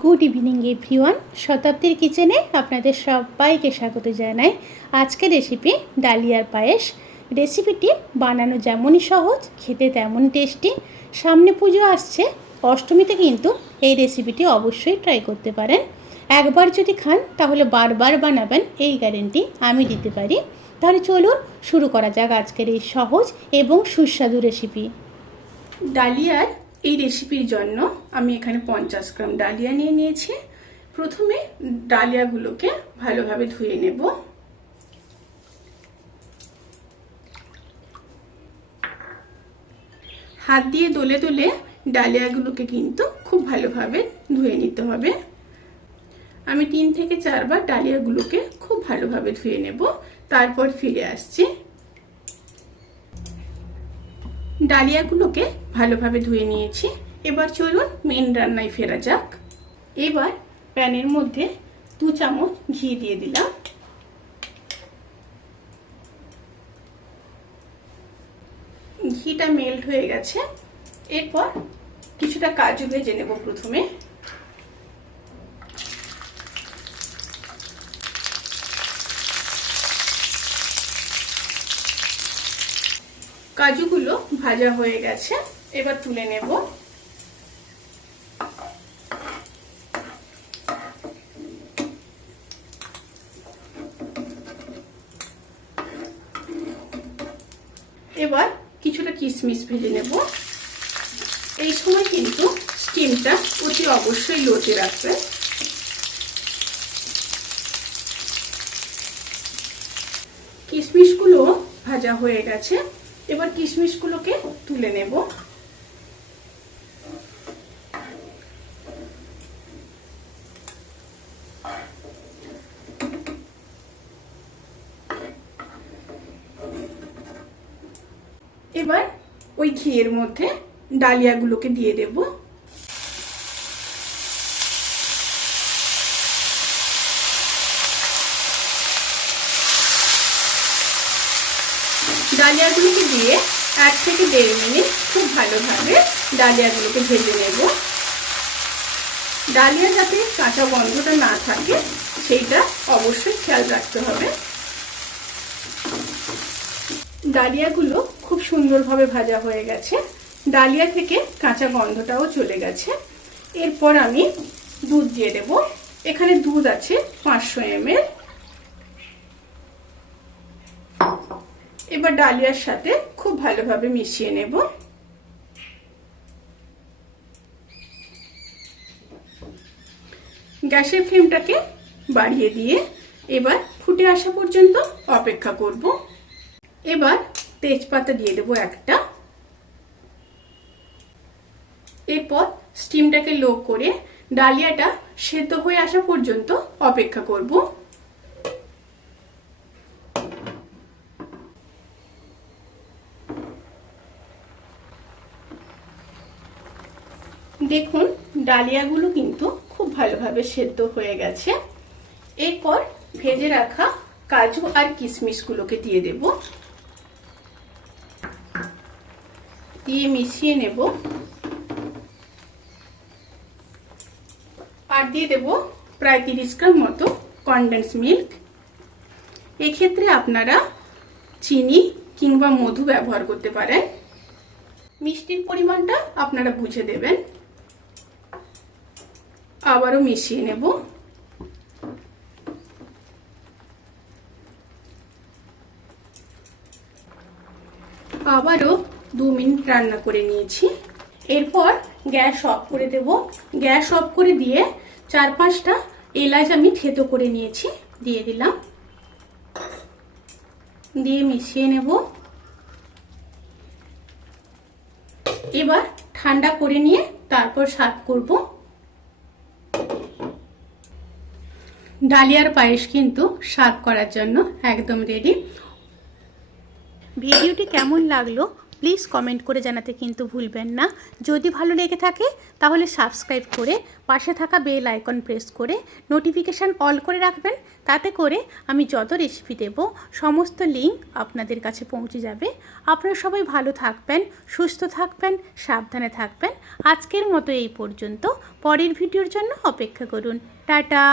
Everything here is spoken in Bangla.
Good evening everyone. শতাব্দীর কিচেনে আপনাদের সবাইকে স্বাগত জানাই। আজকের রেসিপি ডালিয়ার পায়েস। রেসিপিটি বানানো যেমনই সহজ, খেতে তেমন টেস্টি। সামনে পুজো আসছে, অষ্টমীতে কিন্তু এই রেসিপিটি অবশ্যই ট্রাই করতে পারেন। একবার যদি খান তাহলে বারবার বানাবেন, এই গ্যারেন্টি আমি দিতে পারি। তাহলে চলুন শুরু করা যাক আজকের এই সহজ এবং সুস্বাদু রেসিপি। ডালিয়ার এই রেসিপির জন্য আমি এখানে 50 গ্রাম ডালিয়া নিয়ে নিয়েছি। প্রথমে ডালিয়াগুলোকে ভালোভাবে ধুয়ে নেব। হাত দিয়ে দলে দলে ডালিয়াগুলোকে কিন্তু খুব ভালোভাবে ধুয়ে নিতে হবে। আমি 3 থেকে 4 বার ডালিয়াগুলোকে খুব ভালোভাবে ধুয়ে নেব, তারপর ফিরে আসছি। ডালিয়াগুলোকে ভালোভাবে ধুয়ে নিয়েছি। এবার চলুন মেন রান্নায় ফেরা যাক। এবার প্যানের মধ্যে 2 চামচ ঘি দিয়ে দিলাম। ঘিটা মেল্ট হয়ে গেছে। এরপর কিছুটা কাজু ভেজে নেব। প্রথমে কাজুগুলো ভাজা হয়ে গেছে, এবার তুলে নেব। এবার কিছুটা কিশমিশ ভেজে নেব। এই সময় কিন্তু স্টিমটা অতি অবশ্যই লোতে রাখবেন। কিশমিশগুলো ভাজা হয়ে গেছে, এবার কিশমিশগুলোকে তুলে নেব। এবার ওই ঘিয়ের মধ্যে ডালিয়াগুলোকে দিয়ে দেব। ডালিয়াগুলোকে দিয়ে 1 থেকে 1.5 মিনিট খুব ভালোভাবে ডালিয়াগুলোকে ভেজে নেব। ডালিয়া যাতে কাঁচা গন্ধটা না থাকে সেইটা অবশ্যই খেয়াল রাখতে হবে। ডালিয়াগুলো খুব সুন্দরভাবে ভাজা হয়ে গেছে, ডালিয়া থেকে কাঁচা গন্ধটাও চলে গেছে। এরপর আমি দুধ দিয়ে দেব। এখানে দুধ আছে 500 ml। এবার ডালিয়ার সাথে খুব ভালোভাবে মিশিয়ে নেব। গ্যাসের ফ্লেমটাকে বাড়িয়ে দিয়ে এবার ফুটে আসা পর্যন্ত অপেক্ষা করব। এবার তেজপাতা দিয়ে দেব একটা। এরপর স্টিমটাকে লো করে ডালিয়াটা সেদ্ধ হয়ে আসা পর্যন্ত অপেক্ষা করব। দেখুন ডালিয়াগুলো কিন্তু খুব ভালোভাবে সেদ্ধ হয়ে গেছে। এরপর ভেজে রাখা কাজু আর কিশমিশগুলোকে দিয়ে দেব, দিয়ে মিশিয়ে নেব। আর দিয়ে দেব প্রায় 30 গ্রাম মতো কনডেন্স মিল্ক। এক্ষেত্রে আপনারা চিনি কিংবা মধু ব্যবহার করতে পারেন। মিষ্টির পরিমাণটা আপনারা বুঝে দেবেন। আবারও মিশিয়ে নেব। আবারও 2 মিনিট রান্না করে নিয়েছি। এরপর গ্যাস অফ করে দেব। গ্যাস অফ করে দিয়ে 4-5টা এলাচ আমি থেতো করে নিয়েছি, দিয়ে দিলাম। দিয়ে মিশিয়ে নেব। এবার ঠান্ডা করে নিয়ে তারপর সার্ভ করব। ডালিয়ার পায়েস কিন্তু সার্ভ করার জন্য একদম রেডি। ভিডিওটি কেমন লাগলো প্লিজ কমেন্ট করে জানাতে কিন্তু ভুলবেন না। যদি ভালো লেগে থাকে তাহলে সাবস্ক্রাইব করে পাশে থাকা বেল আইকন প্রেস করে নোটিফিকেশান অল করে রাখবেন। তাতে করে আমি যত রেসিপি দেব সমস্ত লিঙ্ক আপনাদের কাছে পৌঁছে যাবে। আপনারা সবাই ভালো থাকবেন, সুস্থ থাকবেন, সাবধানে থাকবেন। আজকের মতো এই পর্যন্ত। পরের ভিডিওর জন্য অপেক্ষা করুন। টাটা।